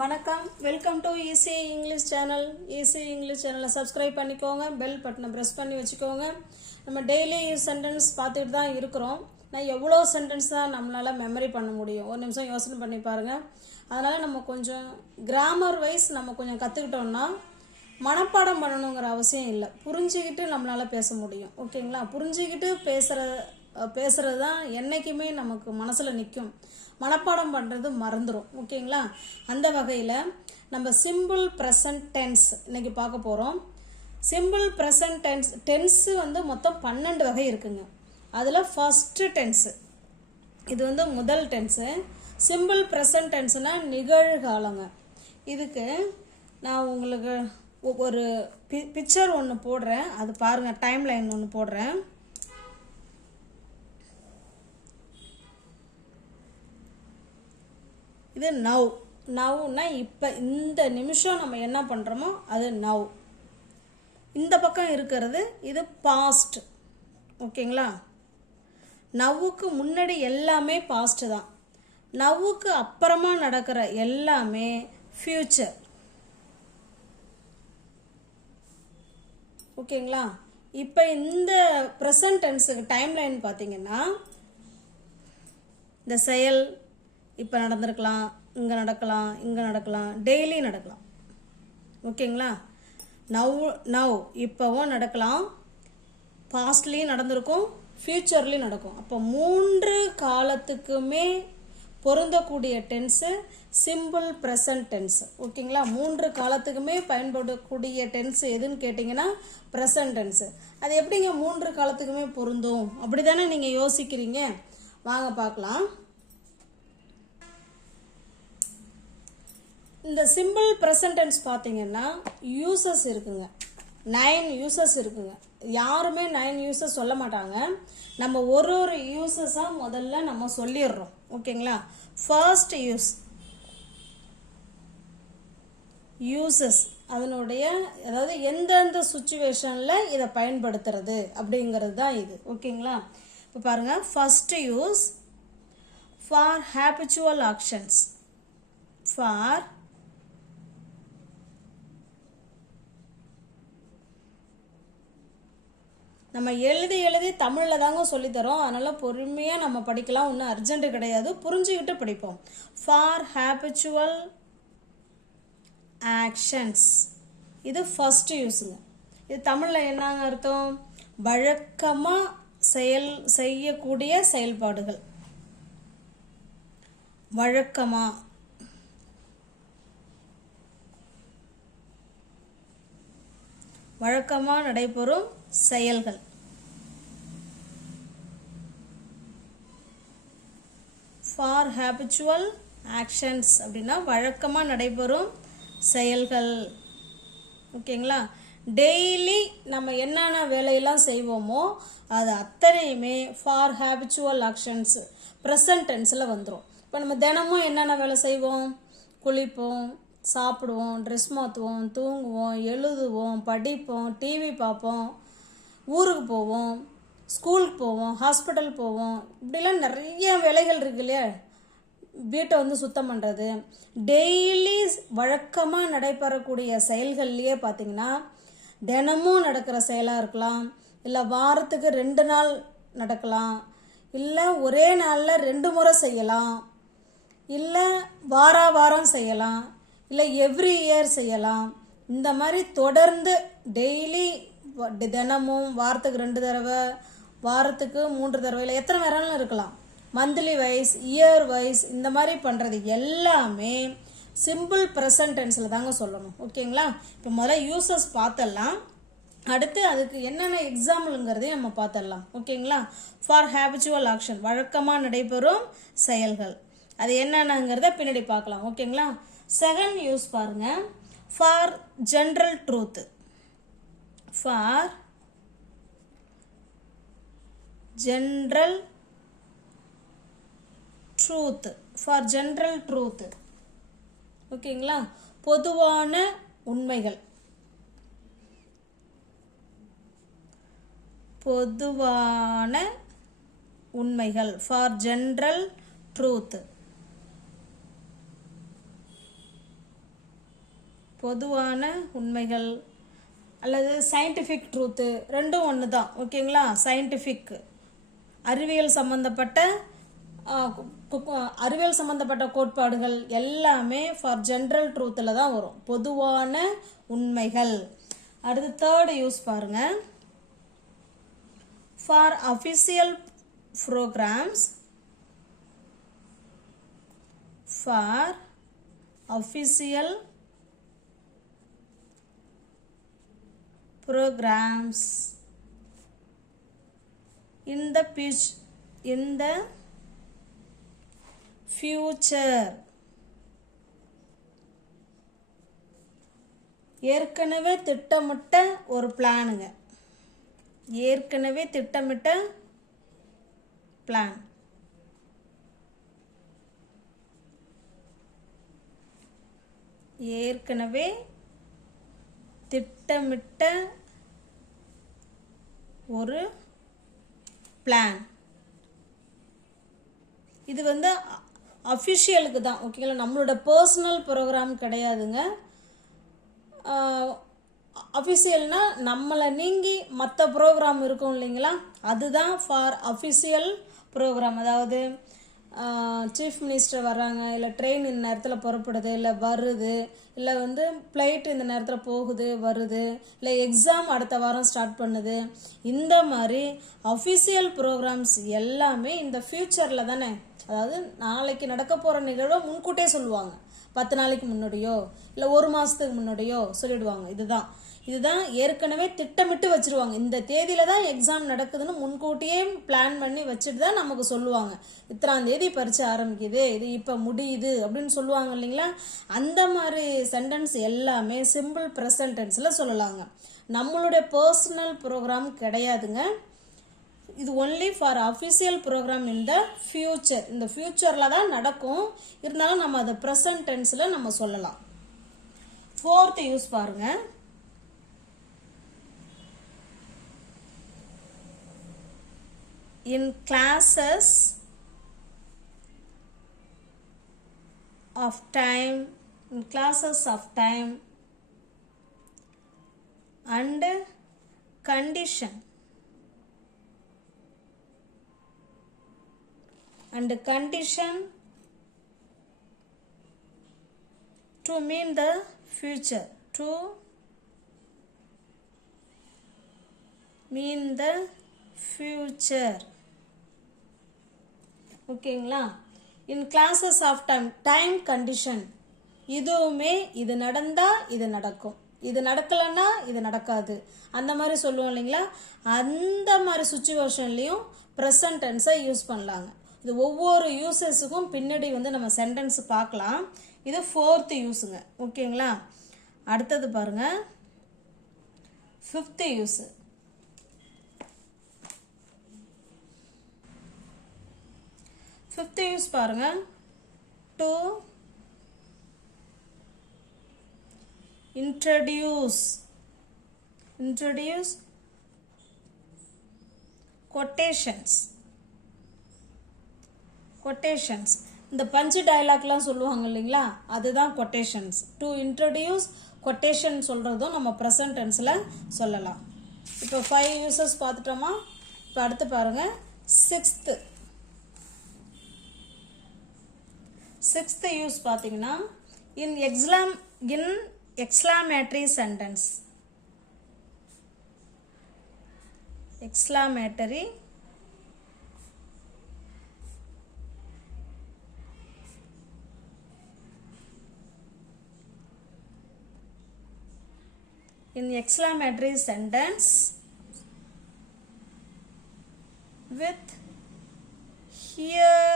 வணக்கம், welcome to easy English channel. Easy English சேனலை subscribe பண்ணிக்கோங்க, பெல் பட்டனை ப்ரெஸ் பண்ணி வச்சுக்கோங்க. நம்ம டெய்லி சென்டென்ஸ் பார்த்துட்டு தான் இருக்கிறோம். நான் எவ்வளோ சென்டென்ஸ் தான் நம்மளால் மெமரி பண்ண முடியும்? ஒரு நிமிஷம் யோசனை பண்ணி பாருங்கள். அதனால் நம்ம கொஞ்சம் கிராமர் வைஸ் நம்ம கொஞ்சம் கற்றுக்கிட்டோம்னா மனப்பாடம் பண்ணணுங்கிற அவசியம் இல்லை. புரிஞ்சுக்கிட்டு நம்மளால் பேச முடியும். ஓகேங்களா? புரிஞ்சுக்கிட்டு பேசுகிறது தான் என்றைக்குமே நமக்கு மனசில் நிற்கும். மனப்பாடம் பண்ணுறது மறந்துடும். ஓகேங்களா? அந்த வகையில் நம்ம சிம்பிள் ப்ரெசன்ட் டென்ஸ் இன்றைக்கி பார்க்க போகிறோம். சிம்பிள் ப்ரெசன்ட் டென்ஸு மொத்தம் 12 வகை இருக்குங்க. அதில் ஃபஸ்ட்டு டென்ஸு இது முதல் டென்ஸு. சிம்பிள் ப்ரெசன்ட் டென்ஸுனால் நிகழ்காலங்க. இதுக்கு நான் உங்களுக்கு ஒரு பிக்சர் ஒன்று போடுறேன், அது பாருங்கள். டைம் லைன் ஒன்று போடுறேன். இது நவ்னா இப்போ இந்த நிமிஷம் நம்ம என்ன பண்ணுறோமோ அது நவ். இந்த பக்கம் இருக்கிறது இது பாஸ்ட். ஓகேங்களா? நவ்வுக்கு முன்னாடி எல்லாமே பாஸ்ட்டு தான். நவ்வுக்கு அப்புறமா நடக்கிற எல்லாமே ஃப்யூச்சர். ஓகேங்களா? இப்போ இந்த ப்ரெசன்ட் டென்ஸுக்கு டைம் லைன் பார்த்தீங்கன்னா, இந்த செயல் இப்போ நடந்திருக்கலாம், இங்கே நடக்கலாம், இங்கே நடக்கலாம், டெய்லி நடக்கலாம். ஓகேங்களா? நவ் இப்போவும் நடக்கலாம், பாஸ்ட்லேயும் நடந்திருக்கும், ஃப்யூச்சர்லேயும் நடக்கும். அப்போ 3 காலத்துக்குமே பொருந்தக்கூடிய டென்ஸு சிம்பிள் ப்ரெசன்ட் டென்ஸ். ஓகேங்களா? 3 காலத்துக்குமே பயன்படக்கூடிய டென்ஸ் எதுன்னு கேட்டிங்கன்னா ப்ரெசன்ட் டென்ஸு. அது எப்படிங்க 3 காலத்துக்குமே பொருந்தும்? அப்படி தானே நீங்கள் யோசிக்கிறீங்க. வாங்க பார்க்கலாம். இந்த சிம்பிள் ப்ரெசன்ட் டென்ஸ் பார்த்தீங்கன்னா யூசஸ் இருக்குங்க. 9 யூசஸ் இருக்குங்க. யாருமே 9 யூசஸ் சொல்ல மாட்டாங்க. நம்ம ஒரு யூசஸாக முதல்ல நம்ம சொல்லிடுறோம். ஓகேங்களா? ஃபர்ஸ்ட் யூசஸ் அதனுடைய அதாவது எந்தெந்த சுச்சுவேஷனில் இதை பயன்படுத்துறது அப்படிங்கிறது தான் இது. ஓகேங்களா? இப்போ பாருங்கள். First use for habitual actions. For நம்ம எழுதி தமிழில் தாங்க சொல்லித்தரோம். அதனால் பொறுமையாக நம்ம படிக்கலாம். ஒன்றும் அர்ஜென்ட்டு கிடையாது. புரிஞ்சுக்கிட்டு படிப்போம். ஃபார் ஹேபிச்சுவல் ஆக்ஷன்ஸ் இது ஃபஸ்ட்டு யூஸுங்க. இது தமிழில் என்னங்க அர்த்தம்? வழக்கமாக செய்யக்கூடிய செயல்பாடுகள். வழக்கமாக நடைபெறும் செயல்கள். ஃபார் ஹேபிச்சுவல் ஆக்ஷன்ஸ் அப்படின்னா வழக்கமாக நடைபெறும் செயல்கள். ஓகேங்களா? டெய்லி நம்ம என்னென்ன வேலையெல்லாம் செய்வோமோ அது அத்தனையுமே ஃபார் ஹேபிச்சுவல் ஆக்ஷன்ஸ் ப்ரெசன்ட் டென்ஸில் வந்துடும். இப்போ நம்ம தினமும் என்னென்ன வேலை செய்வோம்? குளிப்போம், சாப்பிடுவோம், ட்ரெஸ் மாற்றுவோம், தூங்குவோம், எழுதுவோம், படிப்போம், டிவி பார்ப்போம், ஊருக்கு போவோம், ஸ்கூலுக்கு போவோம், ஹாஸ்பிட்டல் போவோம். இப்படிலாம் நிறைய வேலைகள் இருக்கு இல்லையா? வீட்டை சுத்தம் பண்ணுறது. டெய்லி வழக்கமாக நடைபெறக்கூடிய செயல்கள்லேயே பார்த்திங்கன்னா தினமும் நடக்கிற செயலாக இருக்கலாம், இல்லை வாரத்துக்கு 2 நாள் நடக்கலாம், இல்லை ஒரே நாளில் 2 முறை செய்யலாம், இல்லை வாரம் செய்யலாம், இல்லை எவ்ரி இயர் செய்யலாம். இந்த மாதிரி தொடர்ந்து டெய்லி தினமும் வாரத்துக்கு 2 தடவை, வாரத்துக்கு 3 தடவை, இல்லை எத்தனை நேரம்னு இருக்கலாம், மந்த்லி வைஸ், இயர் வைஸ், இந்த மாதிரி பண்ணுறது எல்லாமே சிம்பிள் ப்ரெசன்ட் டென்ஸில் தாங்க சொல்லணும். ஓகேங்களா? இப்போ முதல்ல யூசஸ் பார்த்துடலாம். அடுத்து அதுக்கு என்னென்ன எக்ஸாம்பிளுங்கிறதையும் நம்ம பார்த்துடலாம். ஓகேங்களா? ஃபார் ஹேபிச்சுவல் ஆக்ஷன் வழக்கமாக நடைபெறும் செயல்கள். அது என்னென்னங்கிறத பின்னாடி பார்க்கலாம். ஓகேங்களா? செகண்ட் யூஸ் பாருங்க. For general truth. For general truth. ஓகேங்களா? பொதுவான உண்மைகள். For general truth. பொதுவான உண்மைகள் அல்லது சயின்டிஃபிக் ட்ரூத்து ரெண்டும் ஒன்று தான். ஓகேங்களா? சயின்டிஃபிக் அறிவியல் சம்மந்தப்பட்ட கோட்பாடுகள் எல்லாமே ஃபார் ஜென்ரல் ட்ரூத்தில் தான் வரும், பொதுவான உண்மைகள். அடுத்து தேர்ட் யூஸ் பாருங்க. For official programs in the future ஏற்கனவே திட்டமிட்ட ஒரு பிளானுங்க. ஏற்கனவே திட்டமிட்ட பிளான். ஏற்கனவே திட்டமிட்ட ஒரு பிளான். இது வந்து அஃபிஷியலுக்கு தான். ஓகேங்களா? நம்மளோட பர்சனல் ப்ரோக்ராம் கிடையாதுங்க. அஃபிஷியல்னா நம்மளை நீங்கி மற்ற ப்ரோக்ராம் இருக்கும் இல்லைங்களா, அதுதான் ஃபார் அஃபிஷியல் ப்ரோக்ராம். அதாவது சீஃப் மினிஸ்டர் வர்றாங்க, இல்லை ட்ரெயின் இந்த நேரத்தில் புறப்படுது இல்லை வருது, இல்லை வந்து ஃப்ளைட் இந்த நேரத்தில் போகுது வருது, இல்லை எக்ஸாம் அடுத்த வாரம் ஸ்டார்ட் பண்ணுது. இந்த மாதிரி அஃபிஷியல் ப்ரோக்ராம்ஸ் எல்லாமே இந்த ஃப்யூச்சரில் தானே, அதாவது நாளைக்கு நடக்க போகிற நிகழ்வை முன்கூட்டியே சொல்லுவாங்க. 10 நாளைக்கு முன்னாடியோ இல்லை 1 மாதத்துக்கு முன்னாடியோ சொல்லிடுவாங்க. இதுதான் ஏற்கனவே திட்டமிட்டு வச்சுருவாங்க. இந்த தேதியில் தான் எக்ஸாம் நடக்குதுன்னு முன்கூட்டியே பிளான் பண்ணி வச்சுட்டு தான் நமக்கு சொல்லுவாங்க. இத்தனாம் தேதி பரீட்சை ஆரம்பிக்குது, இது இப்போ முடியுது அப்படின்னு சொல்லுவாங்க இல்லைங்களா. அந்த மாதிரி சென்டென்ஸ் எல்லாமே சிம்பிள் ப்ரெசன்ட் டென்ஸில் சொல்லலாங்க. நம்மளுடைய பர்சனல் ப்ரோக்ராம் கிடையாதுங்க. இது only for official program in the future. இந்த ஃபியூச்சரில் தான் நடக்கும், இருந்தாலும் நம்ம அதை ப்ரெசன்ட் டென்ஸில் நம்ம சொல்லலாம். ஃபோர்த் யூஸ் பாருங்க. In classes of time and condition to mean the future, ஓகேங்களா? In clauses of time condition, இதுவுமே இது நடந்தா இது நடக்கும், இது நடக்கலைன்னா இது நடக்காது, அந்த மாதிரி சொல்லுவோம் இல்லைங்களா. அந்த மாதிரி சுச்சுவேஷன்லையும் ப்ரெசன்ட் டென்ஸை யூஸ் பண்ணலாங்க. இது ஒவ்வொரு யூசஸுக்கும் பின்னாடி வந்து நம்ம சென்டென்ஸ் பார்க்கலாம். இது ஃபோர்த்து யூஸுங்க. ஓகேங்களா? அடுத்தது பாருங்க, ஃபிஃப்த்து யூஸு. ஃபிஃப்த் யூஸ் பாருங்க. To introduce quotations. இந்த பஞ்சு டயலாக்லாம் சொல்லுவாங்க இல்லைங்களா, அதுதான் கொட்டேஷன்ஸ். டு இன்ட்ரடியூஸ் கொட்டேஷன் சொல்கிறதும் நம்ம ப்ரெசன்ட் டென்ஸில் சொல்லலாம். இப்போ 5 யூசஸ் பார்த்துட்டோமா? இப்போ அடுத்து பாருங்க, சிக்ஸ்த்து யூஸ் பார்த்தீங்கன்னா, இன் எக்ஸ்க்ளாமேட்டரி sentence. எக்ஸ்க்ளாமேட்டரி sentence with here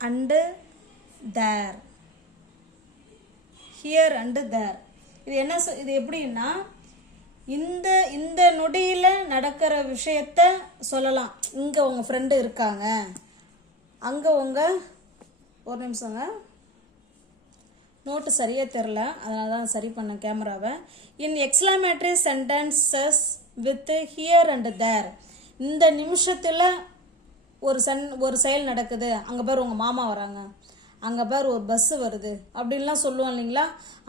and there. இது எப்படின்னா, இந்த நொடியில் நடக்கிற விஷயத்த சொல்லலாம். இங்கே உங்கள் ஃப்ரெண்டு இருக்காங்க, அங்கே ஒரு நிமிஷங்க, நோட்டு சரியாக தெரில, அதனால தான் சரி பண்ண கேமராவை. இன் எக்ஸ்க்ளாமேட்டரி சென்டென்சஸ் வித் ஹியர் அண்ட் தேர், இந்த நிமிஷத்தில் ஒரு செயல் நடக்குது, அங்கே பேர் உங்கள் மாமா வராங்க, அங்கே பார் ஒரு பஸ்ஸு வருது அப்படின்லாம் சொல்லுவோம் இல்லைங்களா,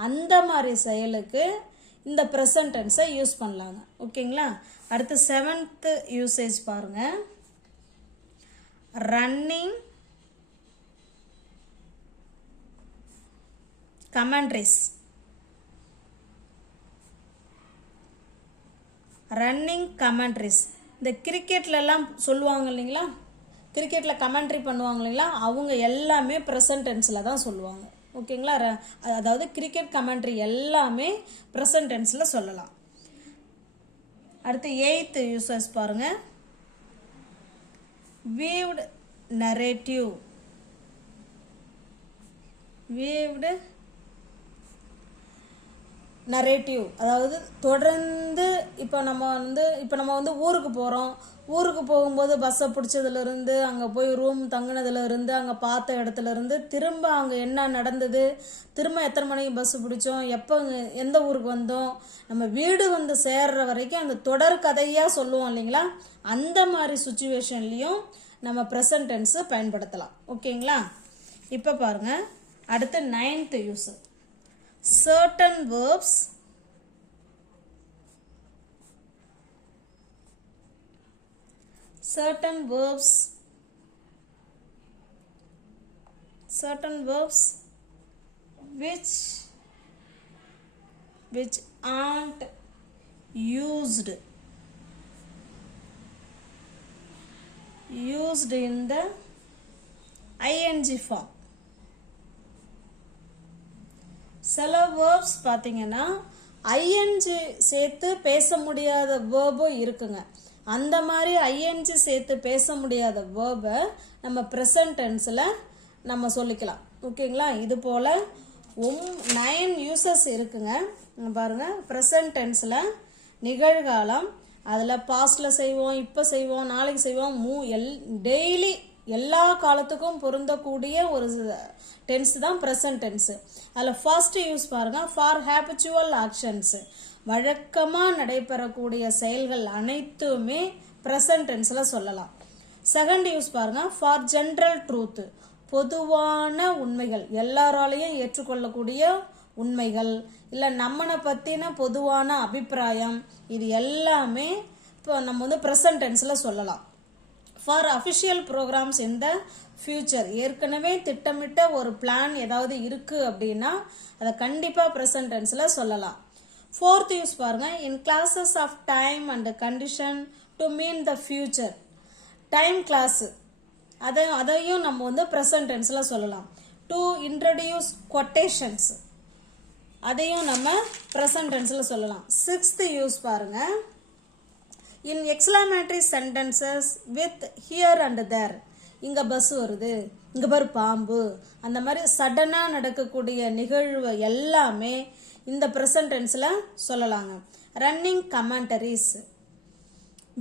அந்த மாதிரி செயலுக்கு இந்த ப்ரெசன்ட் டென்ஸை யூஸ் பண்ணலாங்க. ஓகேங்களா. அடுத்து 7th யூசேஜ் பாருங்கள். Running commentaries. ரன்னிங் கமெண்ட்ரிஸ் இந்த கிரிக்கெட்லலாம் சொல்லுவாங்க இல்லைங்களா, கிரிக்கெட்டில் கமெண்ட்ரி பண்ணுவாங்க இல்லைங்களா, அவங்க எல்லாமே ப்ரெசன்ட் டென்ஸில் தான் சொல்லுவாங்க. ஓகேங்களா. அதாவது கிரிக்கெட் கமெண்ட்ரி எல்லாமே ப்ரெசன்ட் டென்ஸில் சொல்லலாம். அடுத்து 8th யூசஸ் பாருங்கள். Waived narrative. வீவ்டு நரேட்டிவ் அதாவது தொடர்ந்து இப்போ நம்ம வந்து ஊருக்கு போகிறோம். ஊருக்கு போகும்போது பஸ்ஸை பிடிச்சதுலேருந்து அங்கே போய் ரூம் தங்கினதுலேருந்து அங்கே பார்த்த இடத்துலேருந்து திரும்ப அங்கே என்ன நடந்தது, திரும்ப எத்தனை மணிக்கு பஸ்ஸு பிடிச்சோம், எப்போ எந்த ஊருக்கு வந்தோம், நம்ம வீடு வந்து சேர்ற வரைக்கும் அந்த தொடர் கதையாக சொல்லுவோம் இல்லைங்களா, அந்த மாதிரி சுச்சுவேஷன்லேயும் நம்ம ப்ரெசன்ட் டென்ஸு பயன்படுத்தலாம். ஓகேங்களா. இப்போ பாருங்கள். அடுத்து 9th use. certain verbs which aren't used in the ing form. சில வேர்ப்ஸ் பார்த்தீங்கன்னா ஐஎன்ஜி சேர்த்து பேச முடியாத வேர்பும் இருக்குங்க. அந்த மாதிரி ஐஎன்ஜி சேர்த்து பேச முடியாத வேர்பை நம்ம ப்ரெசன்ட் டென்ஸில் நம்ம சொல்லிக்கலாம். ஓகேங்களா. இது போல் 9 யூசஸ் இருக்குங்க. பாருங்கள். ப்ரெசன்ட் டென்ஸில் நிகழ்காலம், அதில் பாஸ்டில் செய்வோம், இப்போ செய்வோம், நாளைக்கு செய்வோம், டெய்லி எல்லா காலத்துக்கும் பொருந்தக்கூடிய ஒரு டென்ஸ் தான் ப்ரெசன்ட் டென்ஸு. அதில் ஃபர்ஸ்ட் யூஸ் பாருங்கள். ஃபார் ஹேபிச்சுவல் ஆக்ஷன்ஸு, வழக்கமாக நடைபெறக்கூடிய செயல்கள் அனைத்துமே ப்ரெசன்ட் டென்ஸில் சொல்லலாம். செகண்ட் யூஸ் பாருங்கள். ஃபார் ஜென்ரல் ட்ரூத்து, பொதுவான உண்மைகள், எல்லாராலையும் ஏற்றுக்கொள்ளக்கூடிய உண்மைகள், இல்லை நம்மனை பற்றின பொதுவான அபிப்பிராயம், இது எல்லாமே இப்போ நம்ம வந்து ப்ரெசன்ட் டென்ஸில் சொல்லலாம். For official programs in the future, ஏற்கனவே திட்டமிட்ட ஒரு பிளான் ஏதாவது இருக்குது அப்படின்னா அதை கண்டிப்பாக ப்ரெசன்ட் டென்ஸில் சொல்லலாம். ஃபோர்த் யூஸ் பாருங்கள். In clauses of time and condition to mean the future, time clause அதையும் நம்ம வந்து ப்ரெசன்ட் டென்ஸில் சொல்லலாம். டு இன்ட்ரடியூஸ் கொட்டேஷன்ஸ், அதையும் நம்ம ப்ரெசன்ட் டென்ஸில் சொல்லலாம். சிக்ஸ்த் யூஸ் பாருங்கள். In exclamatory sentences with here and there, இங்கே பஸ் வருது, இங்கே பாரு பாம்பு, அந்த மாதிரி சடனாக நடக்கக்கூடிய நிகழ்வு எல்லாமே இந்த ப்ரெசன்ட் டென்ஸில் சொல்லலாங்க. ரன்னிங் கமெண்டரிஸ்,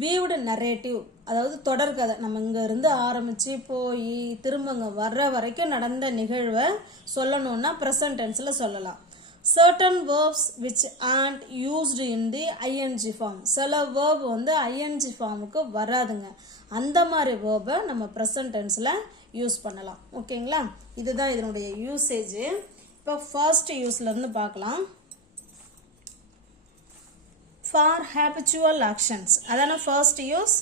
வீவ்டு நரேட்டிவ் அதாவது தொடர்கதை, நம்ம இங்கேருந்து ஆரம்பித்து போய் திரும்ப இங்கே வர்ற வரைக்கும் நடந்த நிகழ்வை சொல்லணுன்னா ப்ரெசன்ட் டென்ஸில் சொல்லலாம். certain verbs which aren't used in the ing form, சில verb வந்து ing ஃபார்முக்கு வராதுங்க. அந்த மாதிரி வேர்பை நம்ம ப்ரெசன்ட் டென்ஸில் யூஸ் பண்ணலாம். ஓகேங்களா. இதுதான் இதனுடைய யூசேஜ். இப்போ ஃபர்ஸ்ட் யூஸ்லேருந்து பார்க்கலாம். ஃபார் ஹேபிச்சுவல் ஆக்ஷன்ஸ், அதான first use.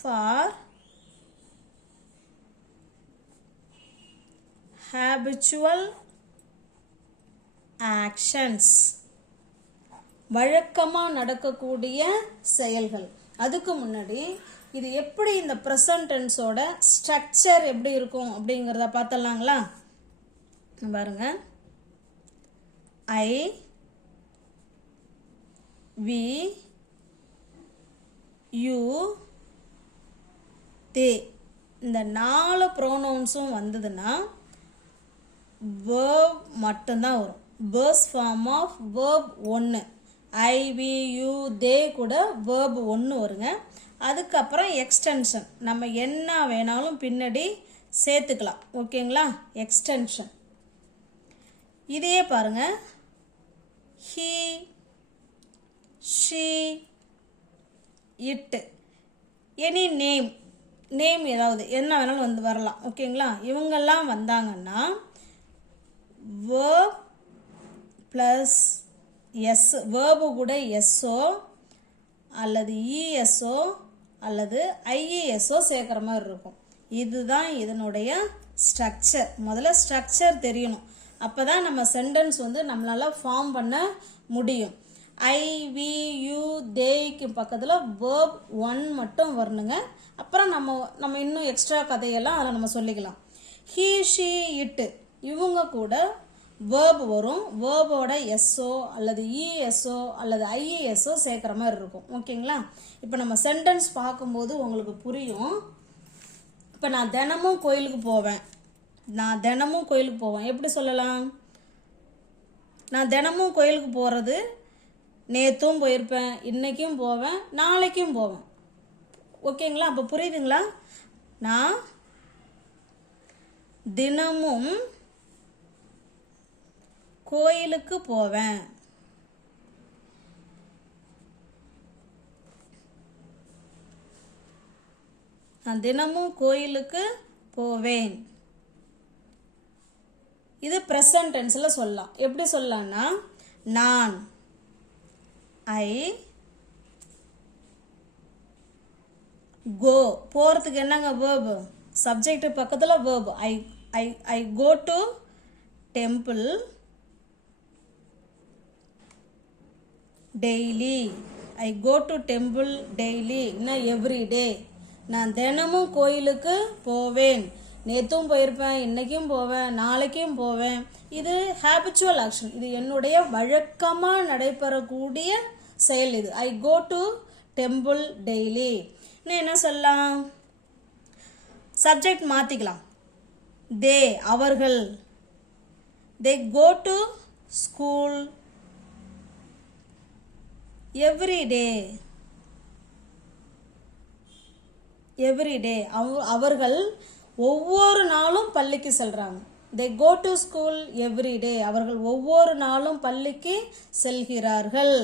For habitual actions, வழக்கமாக நடக்கக்கூடிய செயல்கள். அதுக்கு முன்னாடி இது எப்படி இந்த ப்ரெசன்ட் டென்ஸோட ஸ்ட்ரக்சர் எப்படி இருக்கும் அப்படிங்கிறத பார்த்தலாங்களா. பாருங்க. ஐ, வி, யூ, தே, இந்த 4 ப்ரோனவுன்ஸும் வந்ததுன்னா verb மட்டும்தான் வரும். First form of verb 1. I, we, you, they கூட verb 1 வருங்க. அதுக்கப்புறம் எக்ஸ்டென்ஷன், நம்ம என்ன வேணாலும் பின்னாடி சேர்த்துக்கலாம். ஓகேங்களா. எக்ஸ்டென்ஷன் இதையே பாருங்க. he, she, it, any name, name ஏதாவது என்ன வேணாலும் வந்து வரலாம். ஓகேங்களா? இவங்கெல்லாம் வந்தாங்கன்னா verb ப்ளஸ் எஸ், வேர்பு கூட எஸ்ஸோ அல்லது இஎஸ்ஓ அல்லது ஐஏஎஸ்ஓ சேர்க்குற மாதிரி இருக்கும். இதுதான் இதனுடைய ஸ்ட்ரக்சர். முதல்ல ஸ்ட்ரக்சர் தெரியணும். அப்போ தான் நம்ம சென்டென்ஸ் வந்து நம்மளால் ஃபார்ம் பண்ண முடியும். ஐ, வி, யூ, தேய்க்கு பக்கத்தில் வேர்ப் 1 மட்டும் வரணுங்க. அப்புறம் நம்ம இன்னும் எக்ஸ்ட்ரா கதையெல்லாம் அதில் நம்ம சொல்லிக்கலாம். ஹீ, ஷீ, இட்டு இவங்க கூட வேர்ப் வரும். வேர்போட எஸ்ஓ அல்லது இஎஸ்ஓ அல்லது ஐஏஎஸ்ஓ சேர்க்குற மாதிரி இருக்கும். ஓகேங்களா? இப்போ நம்ம சென்டென்ஸ் பார்க்கும்போது உங்களுக்கு புரியும். இப்போ நான் தினமும் கோயிலுக்கு போவேன். எப்படி சொல்லலாம்? நான் தினமும் கோயிலுக்கு போகிறது, நேற்றும் போயிருப்பேன், இன்னைக்கும் போவேன், நாளைக்கும் போவேன். ஓகேங்களா? அப்போ புரியுதுங்களா? நான் தினமும் கோயிலுக்கு போவேன். நான் தினமும் கோயிலுக்கு போவேன். இது ப்ரெசன்ட் டென்ஸில் சொல்லலாம். எப்படி சொல்லலாம்னா, நான் ஐ கோ, போகிறதுக்கு என்னங்க வேர்பு? சப்ஜெக்ட் பக்கத்தில் verb. I go to temple daily. I go to temple daily. இன்னும் எவ்ரி டே. நான் தினமும் கோயிலுக்கு போவேன். நேற்றும் போயிருப்பேன், இன்னைக்கும் போவேன், நாளைக்கும் போவேன். இது ஹேபிச்சுவல் ஆக்ஷன். இது என்னுடைய வழக்கமாக நடைபெறக்கூடிய செயல். இது I go to temple daily. இன்னும் என்ன சொல்லலாம்? சப்ஜெக்ட் மாற்றிக்கலாம். தே, அவர்கள். They go to school every day. அவர்கள் ஒவ்வொரு நாளும் பள்ளிக்கு செல்றாங்க. they go to school every day. அவர்கள் ஒவ்வொரு நாளும் பள்ளிக்கு செல்கிறார்கள்.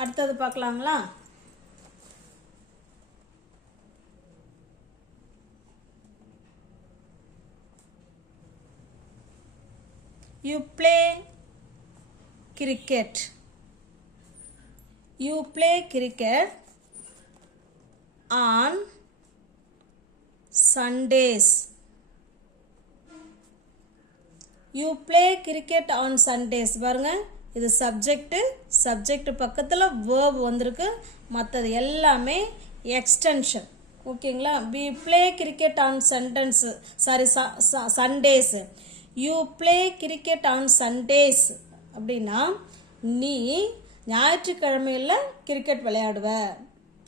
அடுத்தது பார்க்கலாங்களா? you play cricket. You play cricket on Sundays. You play cricket on Sundays. பாருங்க, இது சப்ஜெக்ட் பக்கத்தில் verb வந்திருக்கு. மற்றது எல்லாமே எக்ஸ்டென்ஷன். ஓகேங்களா? we play cricket on Sundays. you play cricket on Sundays அப்படின்னா, நீ ஞாயிற்றுக்கிழமையில் கிரிக்கெட் விளையாடுவ,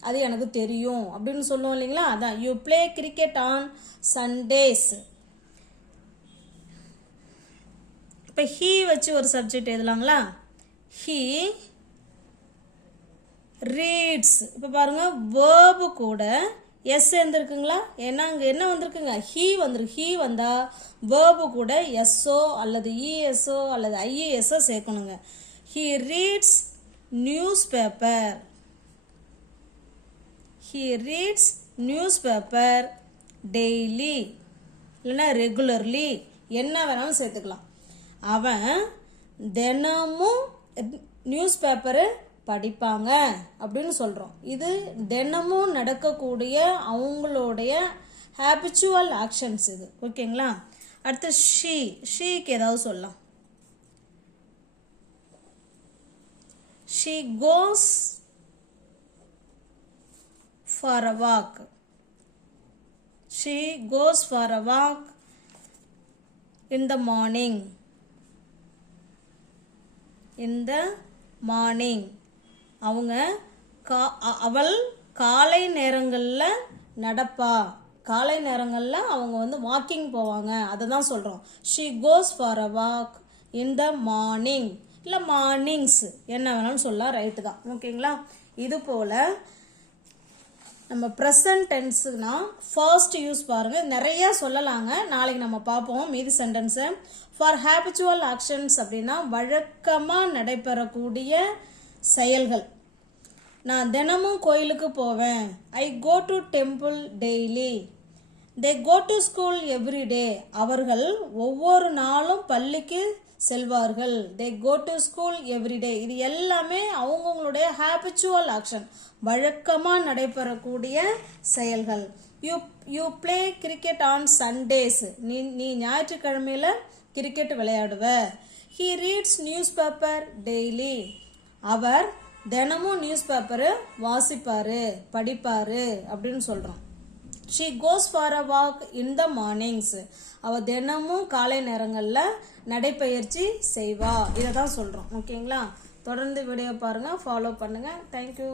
அது எனக்கு தெரியும் அப்படின்னு சொல்லுவோம் இல்லைங்களா? அதான் you play cricket on Sundays. இப்போ ஹீ வச்சு ஒரு சப்ஜெக்ட் எழுதலாங்களா? He reads. இப்போ பாருங்க, வேர்பு கூட எஸ் வந்துருக்குங்களா? ஏன்னா அங்கே என்ன வந்திருக்குங்க? ஹீ வந்திருக்கு. ஹீ வந்தால் வேர்பு கூட எஸ்ஓ அல்லது இஎஸ்ஓ அல்லது ஐஏஎஸ்ஓ சேர்க்கணுங்க. He reads newspaper. He reads newspaper daily இல்லைன்னா ரெகுலர்லி, என்ன வேணாலும் சேர்த்துக்கலாம். அவன் தினமும் நியூஸ் பேப்பரு படிப்பாங்க அப்படின்னு சொல்கிறோம். இது தினமும் நடக்கக்கூடிய அவங்களுடைய ஹேபிச்சுவல் ஆக்ஷன்ஸ் இது. ஓகேங்களா? அடுத்து ஷீக்கு ஏதாவது சொல்லலாம். she goes for a walk. She goes for a walk in the morning. In the morning. அவள் காலை நேரங்களில் நடப்பா. காலை நேரங்களில் அவங்க வந்து வாக்கிங் போவாங்க. அதை தான் சொல்கிறோம். she goes for a walk in the morning. இல்லை மார்னிங்ஸ், என்ன வேணாலும் சொல்லலாம். ரைட்டு தான். ஓகேங்களா? இது போல் நம்ம ப்ரெசன்ட் டென்ஸுனா ஃபர்ஸ்ட் யூஸ் பாருங்கள். நிறையா சொல்லலாங்க, நாளைக்கு நம்ம பார்ப்போம் மீதி சென்டென்ஸை. ஃபார் ஹேபிச்சுவல் ஆக்ஷன்ஸ் அப்படின்னா வழக்கமாக நடைபெறக்கூடிய செயல்கள். நான் தினமும் கோயிலுக்கு போவேன். I go to temple daily. They go to school every day. அவர்கள் ஒவ்வொரு நாளும் பள்ளிக்கு செல்வார்கள். They go to school every day. இது எல்லாமே அவங்கவுங்களுடைய ஹேபிச்சுவல் ஆக்ஷன், வழக்கமாக நடைபெறக்கூடிய செயல்கள். You play cricket on Sundays. நீ ஞாயிற்றுக்கிழமையில கிரிக்கெட் விளையாடுவ. He reads newspaper daily. அவர் தினமும் நியூஸ் பேப்பரு வாசிப்பாரு, படிப்பாரு அப்படின்னு சொல்கிறோம். She goes for a walk in the mornings. அவள் தினமும் காலை நேரங்களில் நடைப்பயிற்சி செய்வா. இதை தான் சொல்கிறோம். ஓகேங்களா? தொடர்ந்து வீடியோ பாருங்கள், ஃபாலோ பண்ணுங்கள். தேங்க்யூ.